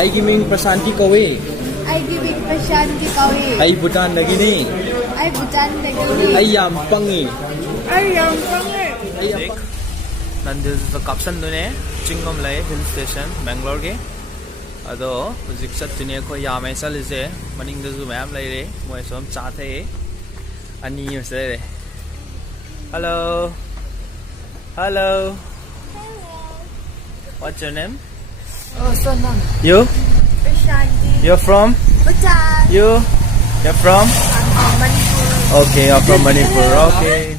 Aigi ming Prasanti Kawi. Aigi ming Prasanti Kawi. Ay Bhutan Nagini. Ay Bhutan Nagini. Ay Yampangi. Ay Yampangi. Nandi Hills caption dune Chingam Lai Hill Station Bangalore ke. Ado hujik chat tune ko yamai salise maning da zu mayam lai re moi som cha the ani se re. Hello. Hello. What's your name? Oh, Sonam. You? Prasanti. You're from? Bhutan. You're from? I'm from Manipur. Okay, you're from Manipur. Okay.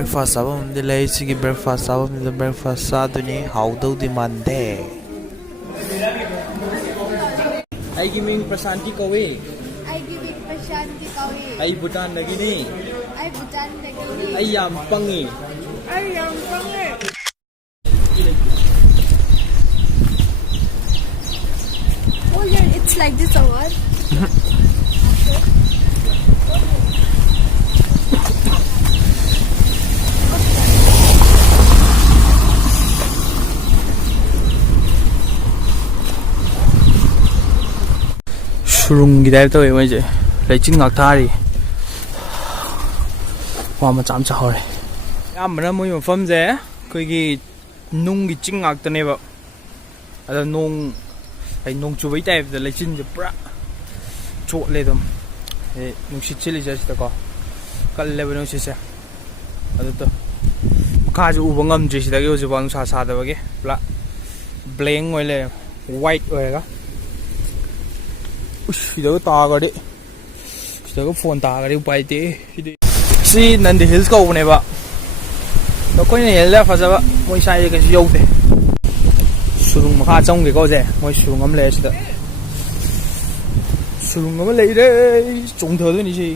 breakfast sabam delay sigi breakfast sabam the breakfast saduni how do the mande ai giving prasanti kowe I give it Prashanti Kawi. ai Bhutan lagi I Bhutan Nagi. ai yam pangi I am Pangi. Oh yeah, it's like this or what? Surungi type tawai moi je leichin ngak thari wa ma cham cha hore yam na moi mafam je koi gi nung gi ching ngak tane ba ada nong ai nong chu bai type de leichin je pra cho le dum e nung shi chili ja sta ko kal le ba nung shi se ada to kha ju u bangam je shi da ge ju bang sa sa da ba ge pla blank oi le white oi ga Sidaga tagadi sidaga phone tagadi upai te si Nandi Hills ko ne ba to koi ne yella fa ba moi sai ga si yaude surung ma kha chong ge ko je moi surung am le sida surung am le de chong tho de ni si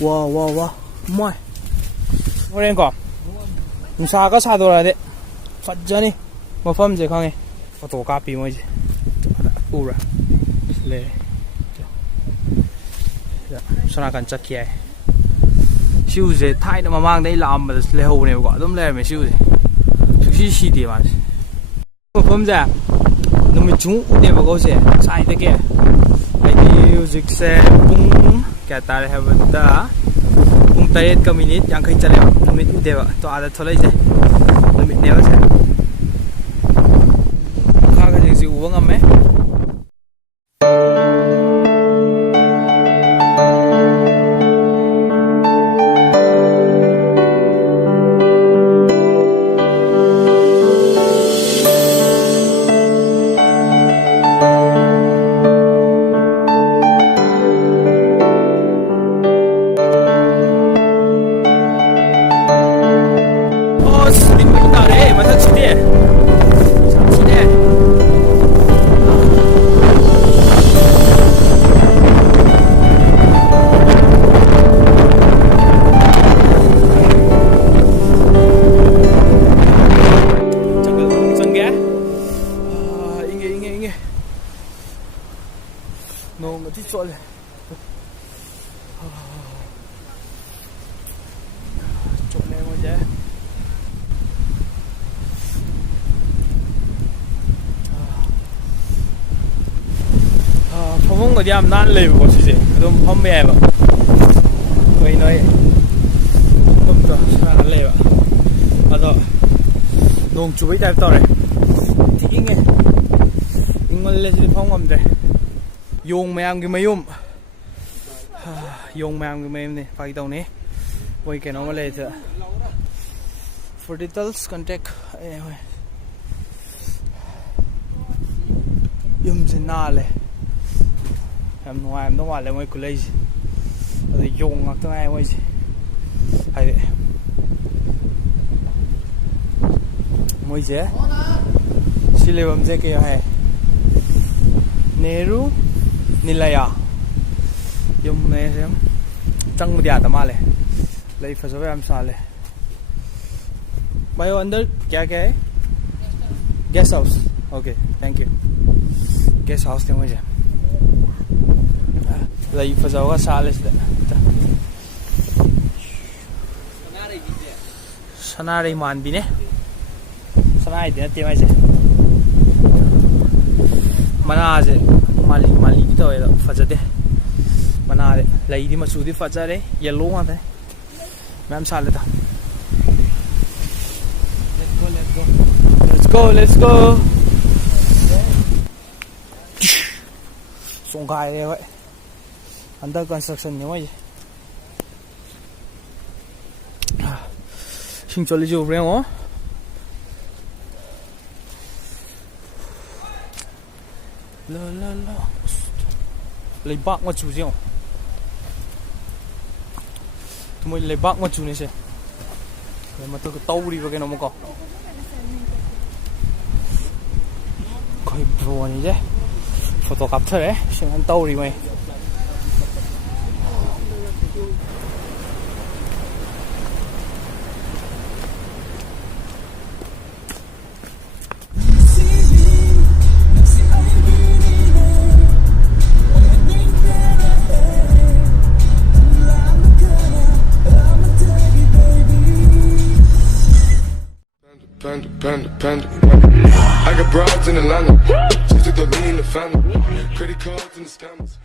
wa moi oren ko nusa ka sa do ra de fajjani mafam je khange photo copy moi je ura le ya sana kan chakya siu je thai na mamang dai lam ba le ho ne ko adum le me siu je sushi si de ma mafam ja no me chung ne ba ko se sai de ke ai music se pung kya ta re have da pung 8 ka minute yang khai chale no me de ba to ada tholai je no me ne ba se si uống ngâm ấy chỗ này chỗ này ngồi dễ phong cái gì am nan lấy của chị 그럼 판매해 봐 거의 너희 좀더 잘 lấy 봐 가서 농 주위 잘 떠래 띵해 잉글레시 phong 돼 dùng mèo cái mấy dùng mèo cái mấy này phải tàu này quay cái nó lên thôi for details contact dùng gì nào lên em nó ngoài lại mấy cái lấy rồi dùng ngọc tương ai mấy gì hay đấy mấy gì xí lấy bấm dây kia hay Nehru Nilaya yung này xem trăng một điểm mà lấy phải số em xài By under क्या क्या है guest house okay thank you guest house thì मुझे lấy phải số cái xài lấy Sanari man bi ne Sanari thì nó gì mana je mali ki toy fajade mana de lai di machu di fajare yellow ma the ma'am sale ta let's go song kai de vậy under construction ni vậy xin cho lý do riêng ó la Leibak machu지 요. 뭐 leibak machu네 세. 맞다 그 떠우리버게 넘어가. 거의 부러워니 이제. 포토 갑터래. 시간 떠우리면. Panda. I got broads in Atlanta. Just took the lean, the family. Credit cards and the scammers.